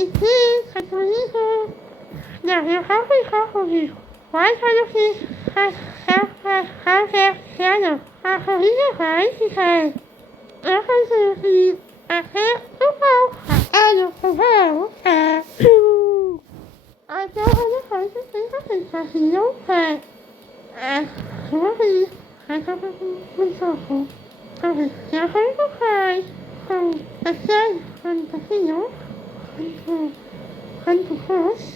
Sì, cattolico. No, io cattolico. Why cattolico? Piano. Cattolico, why? Because I can see a hair to go. I don't know. I don't know to think of it, but you know, really, I don't know. Okay, yeah, I'm okay. Again, from the field, from the horse.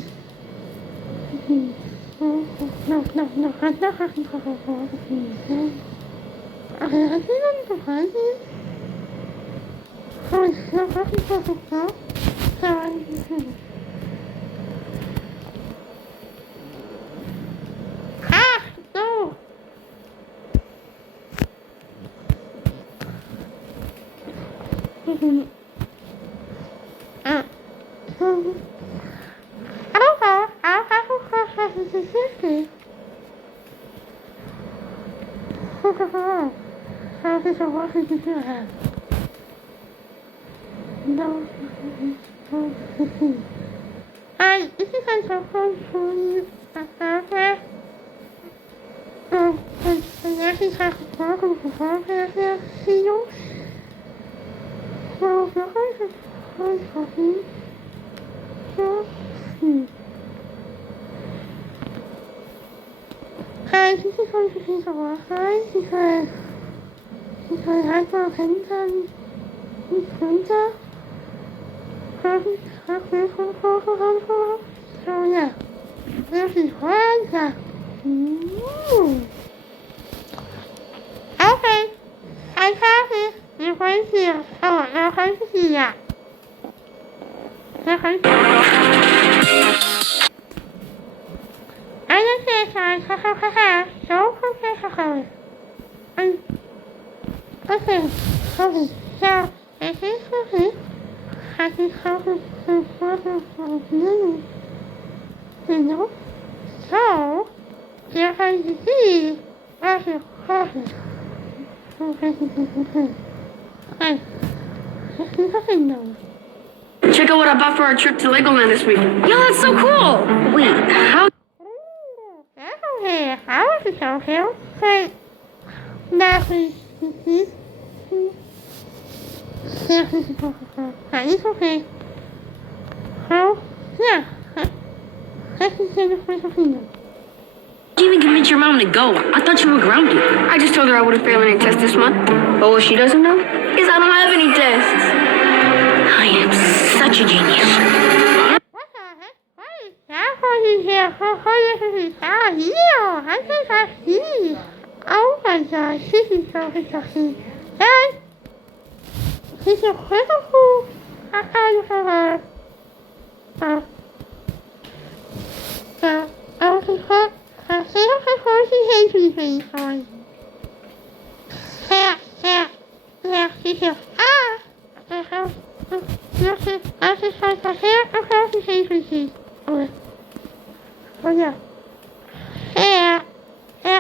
No, I'm not having to go for the I didn't find it. I'm not having to go for Ah, no. Ah, I'll have to cross the city. How is it working to do that? No. Hi, this is a phone from the and actually have to talk with the phone see you. So, you're going to find something. So, Hi, this is going to be the Wi-Fi because I got a pen printer. So yeah, this is one that. Okay, I have it. You're going to. Oh, you're going to see that. You're going to. I don't say sorry. So okay. Okay. So it is okay. I can help you to further you know. So you're going to see as your coffee. Okay. Nothing though. Check out what I bought for our trip to Legoland this week. Yo, that's so cool! Wait, how? That's okay. I was so cool. But nothing. It's okay. So, yeah. I can say the first opinion. You even convince your mom to go. I thought you were grounded. I just told her I wouldn't fail any test this month. But what she doesn't know is I don't have any tests. I am such a genius. What the heck? What is that for you here? I think I see. Oh my gosh, this is so interesting. And she's a critical. I can't for her. I see her before she hates me, sorry. Yeah, she said, I just like to hear across the agency. Oh, yeah.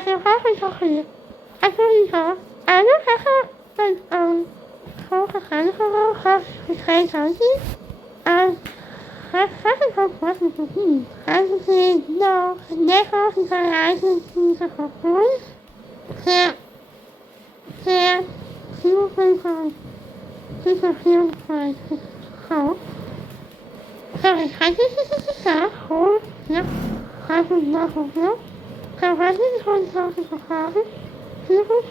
You're probably talking. I told you so. I don't have her, for a handful of the train county. I haven't heard questions from him. I can say, no, never because I can see the voice. She will play for she's a field for house. Sorry, I think this is a whole, yep, I would love to know. So I think one thousand for classes, people,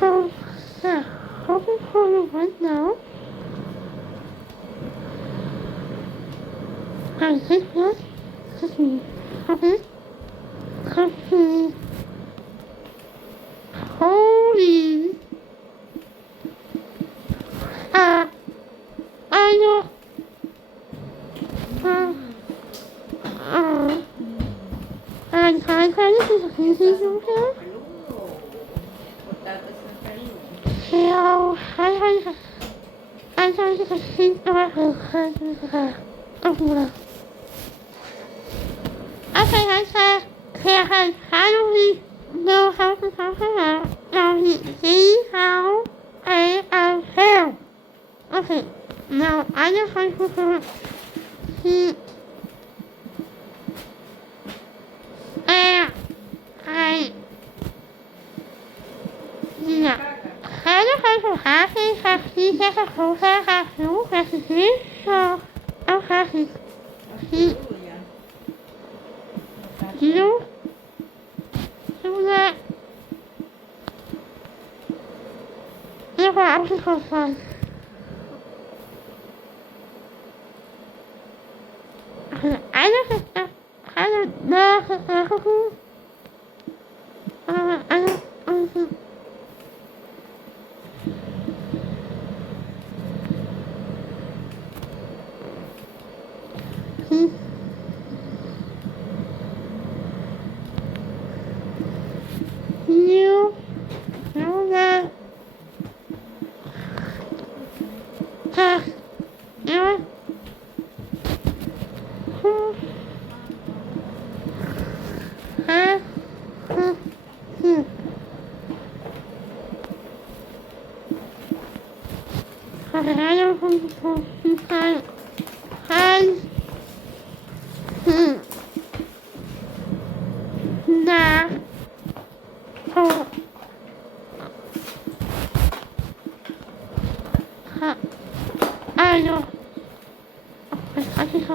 so, yeah, hoping for you right now. I think that, this is, okay, coffee, holy, I know, and this is a easy here. So, I try to think about her, okay, I said, how do we know how to talk about? Now, see how I am here. Okay. No, I just want to go. He. I. No. I just want to have his happy as a whole have you as it is, so I'm happy. He. You. Do that. You're going to have fun. I don't know. You know that you're I know. I think so.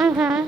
Okay.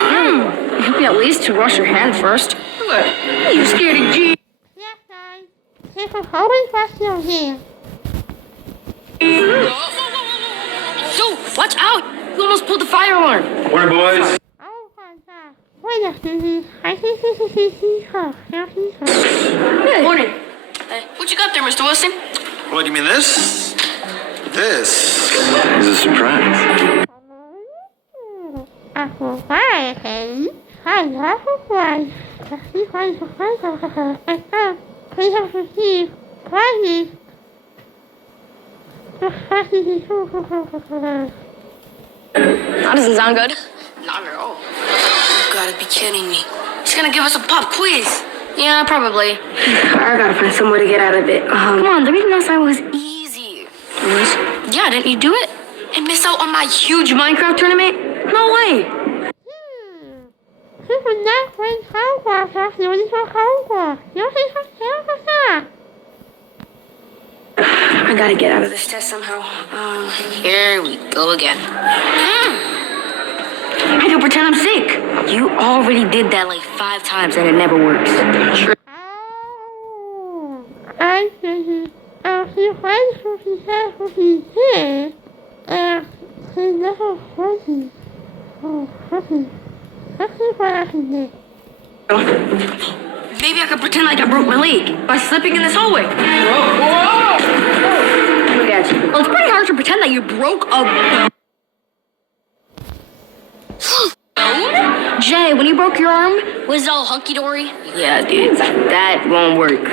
I hope you at least to wash your hands first. What? You scared of G? Yes, guys. Take a whole wash your hands. So, watch out! You almost pulled the fire alarm. Morning, boys. Oh my God. Wait a minute. I think this is her. Good morning. What you got there, Mr. Wilson? What, you mean this? This is a surprise. Apple pie, hey. I love apple pie. He finds a friend of her. And now, we have to see prizes. That doesn't sound good. Not at all. You gotta be kidding me. He's gonna give us a pop quiz. Yeah, probably. I gotta find some way to get out of it. Come on, the reading last time was easy. It was? Yeah, didn't you do it? And miss out on my huge Minecraft tournament? No way. He would not win Hogwarts after when he's Hogwarts. You think he's I gotta get out of this test somehow. Here we go again. I can pretend I'm sick. You already did that like 5 times and it never works. Sure. Oh, I see. He went to the house with his head. He never wasn't. Oh, that's what I can do. Maybe I could pretend like I broke my leg by slipping in this hallway. Whoa! Look at you. Well, it's pretty hard to pretend that you broke a... Jay, when you broke your arm, was it all hunky-dory? Yeah, dude, that won't work.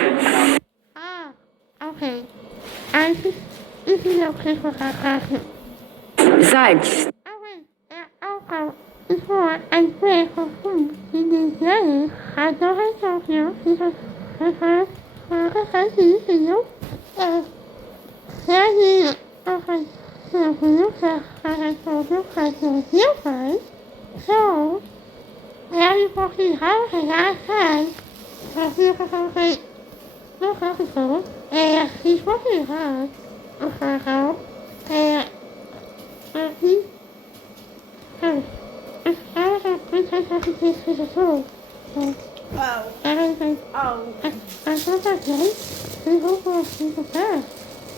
Okay. I think this is okay for that class. Besides... Before I pray for food in the day, I don't have you because I have a you. Okay, so you said I told you I told you first. So, everybody has a last time. You can say, look at the phone, and he's working hard. Okay, and he. Oh. Everything. Oh. I thought that night, we hope for the past.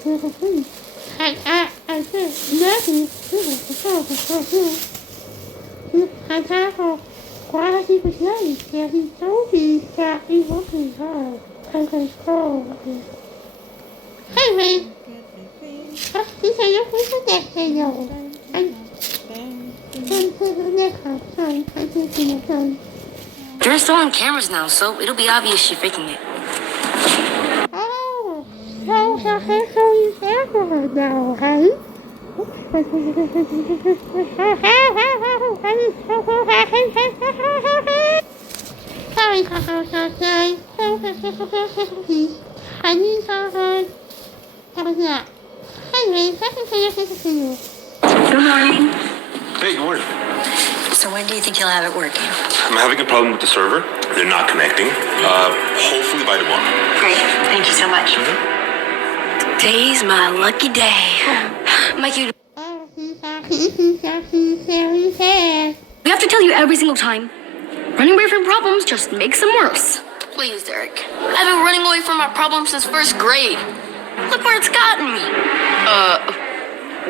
There's a thing. I said, nothing. I tackle. while he was young, that he told me that he wasn't hard to control him. Anyway, he said if we could get to know, and to the next time, I think he was done. They're installing cameras now, so it'll be obvious she's faking it. Oh, so you have her now, right? Sorry, I need her. Yeah. Anyway, that's you. Good morning. Hey, good morning. So when do you think you'll have it working? I'm having a problem with the server. They're not connecting. Hopefully by tomorrow. Great. Thank you so much. Today's my lucky day. Mikey, we have to tell you every single time. Running away from problems just makes them worse. Please, Derek. I've been running away from my problems since first grade. Look where it's gotten me.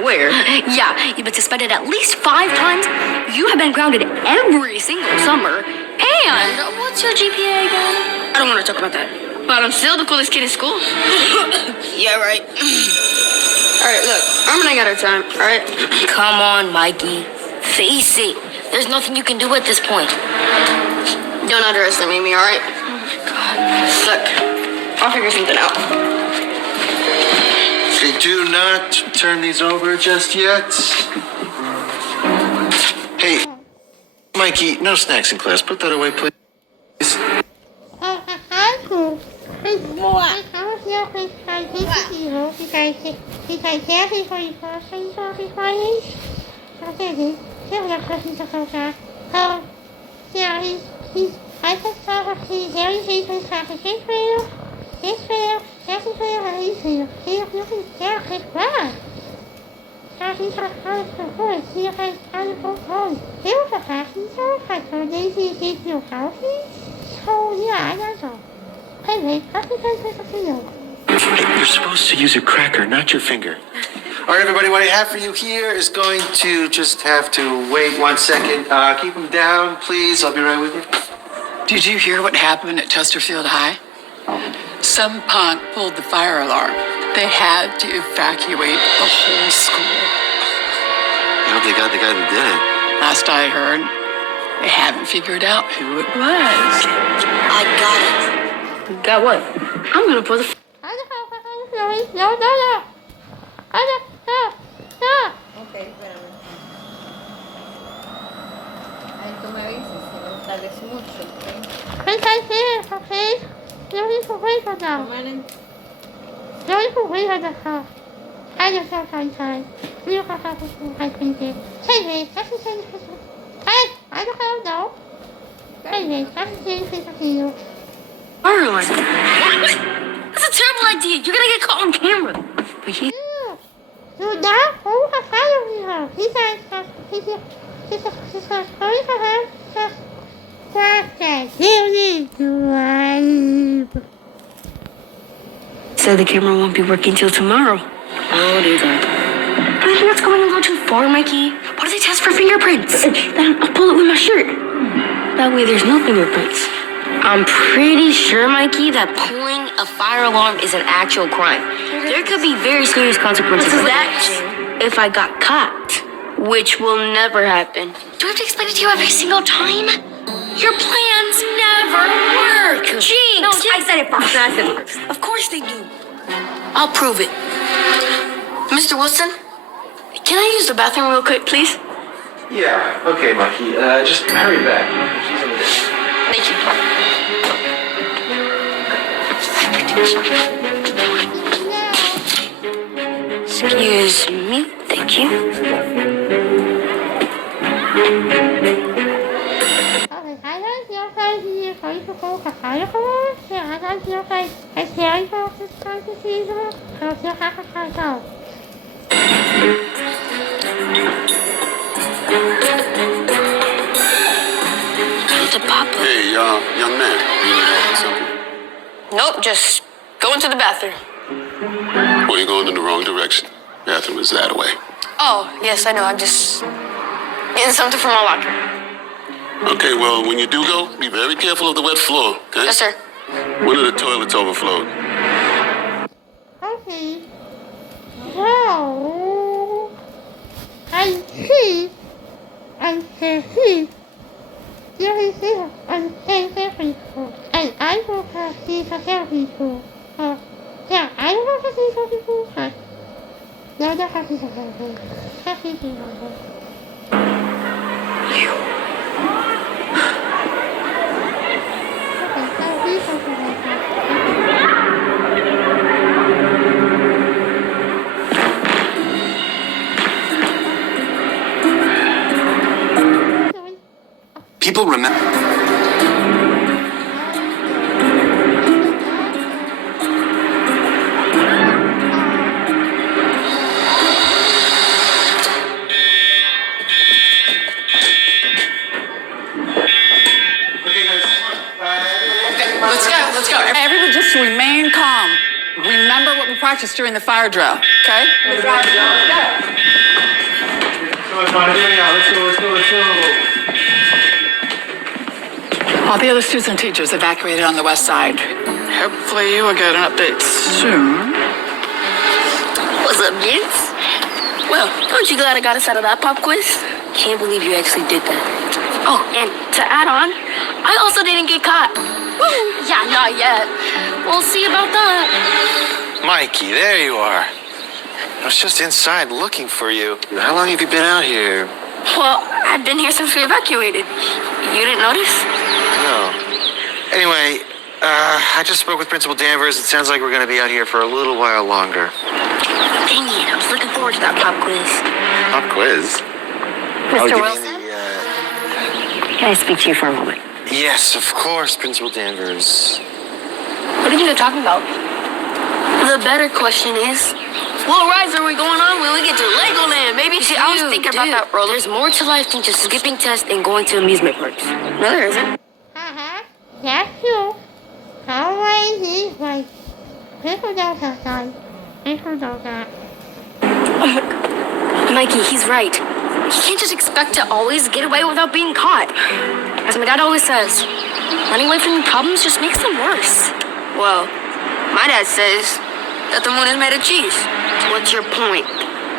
Where? Yeah, you've been suspended at least 5 times. You have been grounded every single summer. And what's your GPA again? I don't want to talk about that. But I'm still the coolest kid in school. Yeah, right. Alright, look, I'm running out of time, alright? Come on, Mikey. Face it. There's nothing you can do at this point. Don't underestimate me, alright? God. Look, I'll figure something out. Okay, do not turn these over just yet. Hey, Mikey, no snacks in class. Put that away, please. You're supposed to use a cracker, not your finger. All right, everybody, what I have for you here is going to just have to wait 1 second. Keep them down, please. I'll be right with you. Did you hear what happened at Chesterfield High? Some punk pulled the fire alarm. They had to evacuate the whole school. I hope they got the guy that did it. Last I heard, they haven't figured out who it was. I got it. Got what? I'm gonna pour the... Ok, espérame. Ahí tú me dices si no sales mucho, ¿ok? Toman Arlen. That's a terrible idea. You're gonna get caught on camera. But he... said the camera won't be working till tomorrow. Oh, dear God. Do you think that's going a little too far, Mikey? What if they test for fingerprints? Then I'll pull it with my shirt. That way there's no fingerprints. I'm pretty sure, Mikey, that pulling a fire alarm is an actual crime. There could be very serious consequences for that if I got caught, which will never happen. Do I have to explain it to you every single time? Your plans never work. Jinx! No, I said it first. I said it first. Of course they do. I'll prove it. Mr. Wilson, can I use the bathroom real quick, please? Yeah, okay, Mikey. Just hurry back. She's in there. Thank you. Excuse me. Thank you. To Papa. Hey, young man. You need something? Nope, just go into the bathroom. Well, you're going in the wrong direction. Bathroom is that way. Oh, yes, I know. I'm just getting something from my locker. Okay, well, when you do go, be very careful of the wet floor, okay? Yes, sir. One of the toilets overflowed. Okay. So, I see, and see, there is here on therapy school, and I will have see the therapy school. Yeah, I will have see therapy school, but no, not happy to therapy. Happy to therapy. Okay, I'll be People remember. Let's go. Everyone just remain calm. Remember what we practiced during the fire drill, okay? Let's go. All the other students and teachers evacuated on the west side. Hopefully you will get an update soon. What's up, kids? Well, aren't you glad I got us out of that pop quiz? Can't believe you actually did that. Oh, and to add on, I also didn't get caught. Woo! Yeah, not yet. We'll see about that. Mikey, there you are. I was just inside looking for you. How long have you been out here? Well, I've been here since we evacuated. You didn't notice? No. Anyway, I just spoke with Principal Danvers. It sounds like we're going to be out here for a little while longer. Dang it, I was looking forward to that pop quiz. Pop quiz? Mr. you Wilson? mean Can I speak to you for a moment? yes, of course, Principal Danvers. What are you talking about? The better question is, what rides are we going on when we get to Legoland, baby? See, I was thinking about that, bro. There's more to life than just skipping tests and going to amusement parks. No, there isn't. That's true. Always is like, people don't have time. People don't have. Mikey, he's right. You can't just expect to always get away without being caught. As my dad always says, running away from problems just makes them worse. Well, my dad says that the moon is made of cheese. What's your point?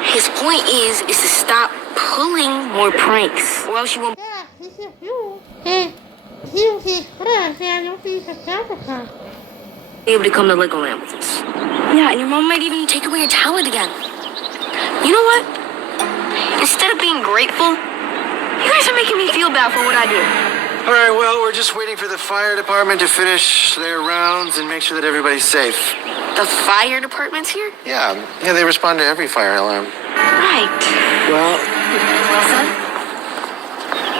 His point is to stop pulling more pranks, or else you won't Yeah, this is you. Hey, you see first, and you'll see the sacrifice. be able to come to Legoland with us. Yeah, and your mom might even take away your talent again. You know what? Instead of being grateful, you guys are making me feel bad for what I do. All right, well, we're just waiting for the fire department to finish their rounds and make sure that everybody's safe. The fire department's here? Yeah, they respond to every fire alarm. Right. Well, Wilson,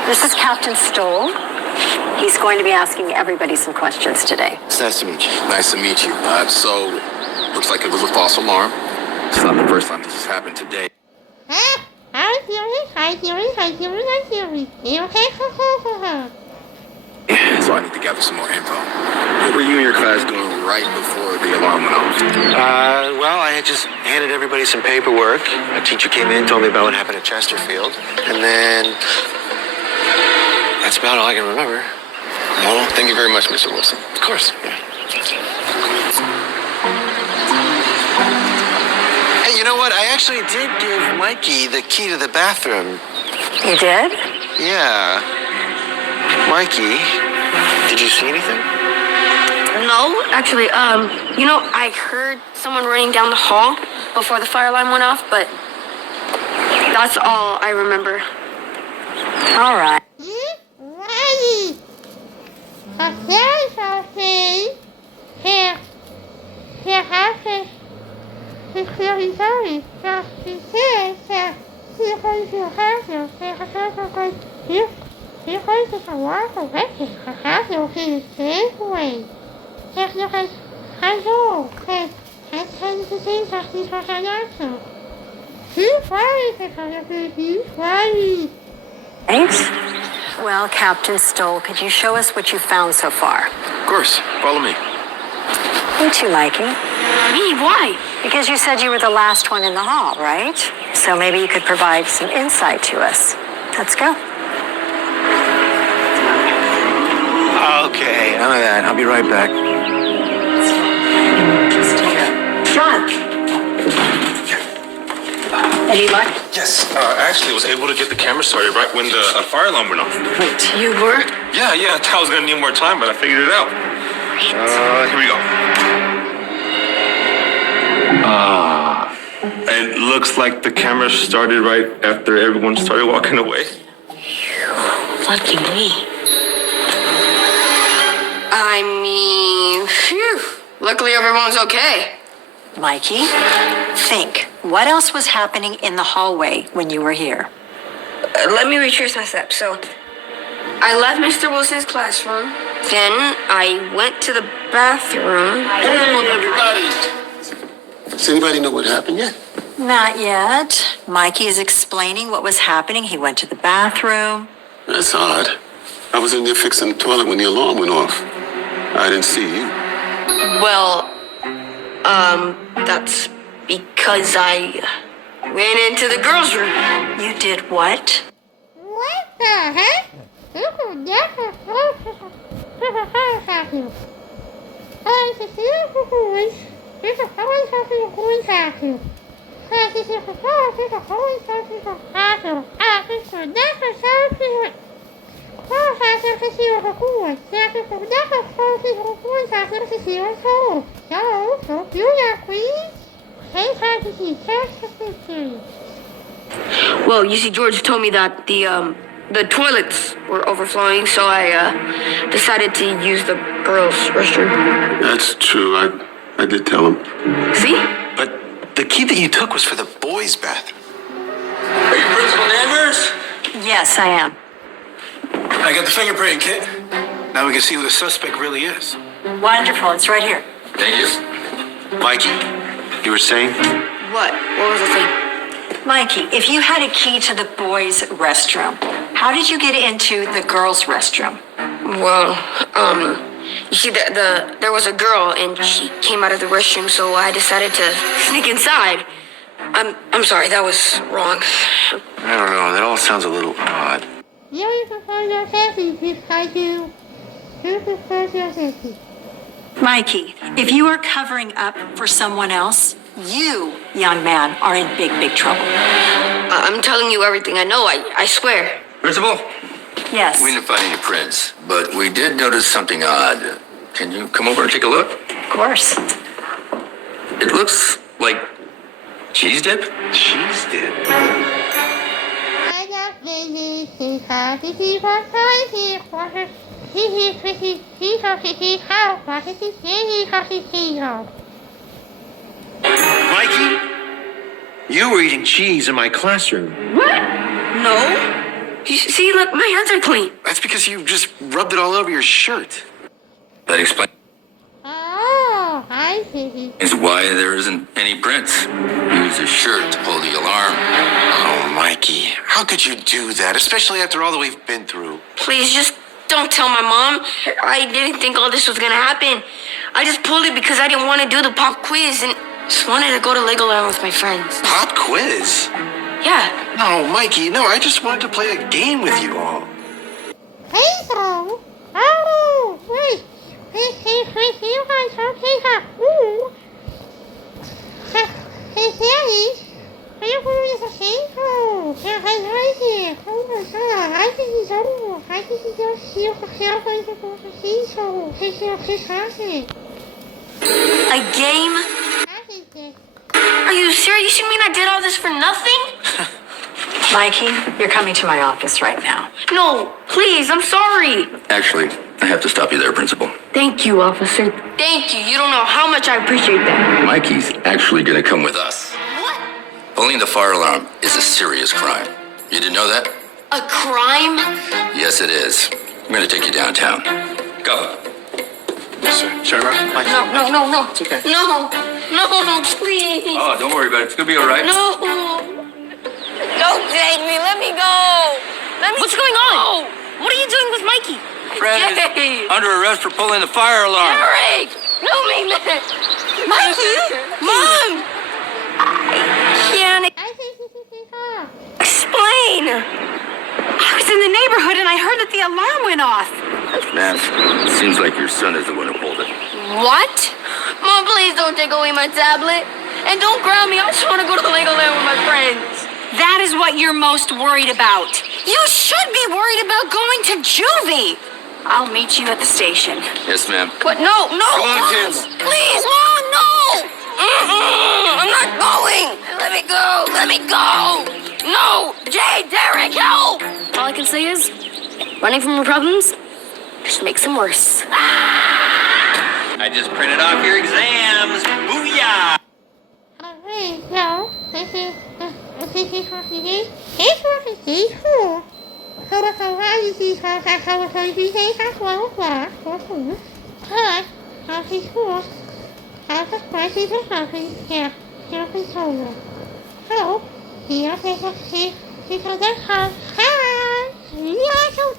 this is Captain Stoll. He's going to be asking everybody some questions today. it's nice to meet you. Nice to meet you. So, looks like it was a false alarm. It's not the first time this has happened today. Huh? I'm serious. You okay? So I need to gather some more info. What were you and your class doing right before the alarm went off? Well, I had just handed everybody some paperwork. A teacher came in, told me about what happened at Chesterfield. And then that's about all I can remember. Well, thank you very much, Mr. Wilson. Of course. Yeah. Hey, you know what? I actually did give Mikey the key to the bathroom. You did? Yeah. Mikey, did you see anything? No, actually, I heard someone running down the hall before the fire alarm went off, but that's all I remember. All right. Ready. A very something. Here happens. It's very sorry. Just he says that he's going to have you. He's going to walk away. Have you in the same way. If you can handle it, I tend to think that he has an answer. He's worried because of it. He's worried. Thanks. Well, Captain Stoll, could you show us what you found so far? Of course. Follow me. You too, Mikey. Me? Why? Because you said you were the last one in the hall, right? So maybe you could provide some insight to us. Let's go. Okay, none of that. I'll be right back. John. Anyone? Yes, actually, I was able to get the camera started right when the fire alarm went off. You were? Yeah, I thought I was gonna need more time, but I figured it out. Here we go. It looks like the camera started right after everyone started walking away. Lucky me. I mean, phew. Luckily everyone's okay. Mikey, think. What else was happening in the hallway when you were here? Let me retrace my steps. So, I left Mr. Wilson's classroom. Then I went to the bathroom. Hey, everybody! Does anybody know what happened yet? Not yet. Mikey is explaining what was happening. He went to the bathroom. That's odd. I was in there fixing the toilet when the alarm went off. I didn't see you. Well, that's because I went into the girls' room. You did what? What the heck? This is different. This is always something going happen. This is always something happen. This is never something. Qual é a pessoa que cuida? Se a pessoa dessa pessoa que cuida, a pessoa sou. Eu sou Julia Queen. Hey, how did you test the Well, you see, George told me that the toilets were overflowing, so I decided to use the girls' restroom. That's true. I did tell him. See? But the key that you took was for the boys' bathroom. Are you Principal Danvers? Yes, I am. I got the fingerprint kit. Now we can see who the suspect really is. Wonderful. It's right here. Thank you. Mikey, you were saying? What? What was the thing? Mikey, if you had a key to the boys' restroom, how did you get into the girls' restroom? Well, you see, there was a girl, and she came out of the restroom, so I decided to sneak inside. I'm sorry, that was wrong. I don't know. That all sounds a little odd. You can find your safety if I do. You can find your safety. Mikey, if you are covering up for someone else, you, young man, are in big, big trouble. I'm telling you everything I know, I swear. Principal, Yes. we didn't find any prints, but we did notice something odd. Can you come over and take a look? Of course. It looks like cheese dip. Cheese dip. I got busy. He's happy. He's happy. Mikey, you were eating cheese in my classroom. What? No. You see, look, my hands are clean. That's because you just rubbed it all over your shirt. That explains Oh, I see. why there isn't any prints. Use a shirt to pull the alarm. Oh, Mikey, how could you do that, especially after all that we've been through? Please, just don't tell my mom. I didn't think all this was gonna happen. I just pulled it because I didn't want to do the pop quiz and just wanted to go to Legoland with my friends. Pop quiz? Yeah. No, Mikey, no, I just wanted to play a game with you all. Hey, so. Oh, wait. You guys okay? Ooh. Hey, Daddy. Are you going to the same hole? Yeah, I'm right here. Oh my god. I think he's over. I think he's just here for going to go to the same hole. He's happening. A game? I think this. Are you serious? You mean I did all this for nothing? Mikey, you're coming to my office right now. No, please, I'm sorry. Actually, I have to stop you there, Principal. Thank you, officer. Thank you. You don't know how much I appreciate that. Mikey's actually gonna come with us. What? Pulling the fire alarm is a serious crime. You didn't know that? A crime? Yes, it is. I'm gonna take you downtown. Go. Yes, sir. Should I run? Mikey? No. It's okay. No, please. Oh, don't worry about it. It's gonna be all right. No. Don't take me. Let me go. What's going on? What are you doing with Mikey? Fred is under arrest for pulling the fire alarm. Eric! No, Mikey! Mom! I can't I think this is off. explain. I was in the neighborhood and I heard that the alarm went off. Ma'am, it seems like your son is the one who pulled it. What? Mom, please don't take away my tablet. And don't ground me. I just want to go to the Legoland with my friends. That is what you're most worried about. You should be worried about going to juvie. I'll meet you at the station. Yes, ma'am. But no. Come on, Mom, kids. Please, Mom, no. I'm not going. Let me go. Let me go. No. Jay, Derek, help. All I can say is, running from your problems just makes them worse. I just printed off your exams. Booyah! Alright, so this is for today. This was day 4. So the variety of that I was going to say as well as for food. But, as before, as a spicy to something, yeah, self-control. So, here is a tip because I have time. Yeah, so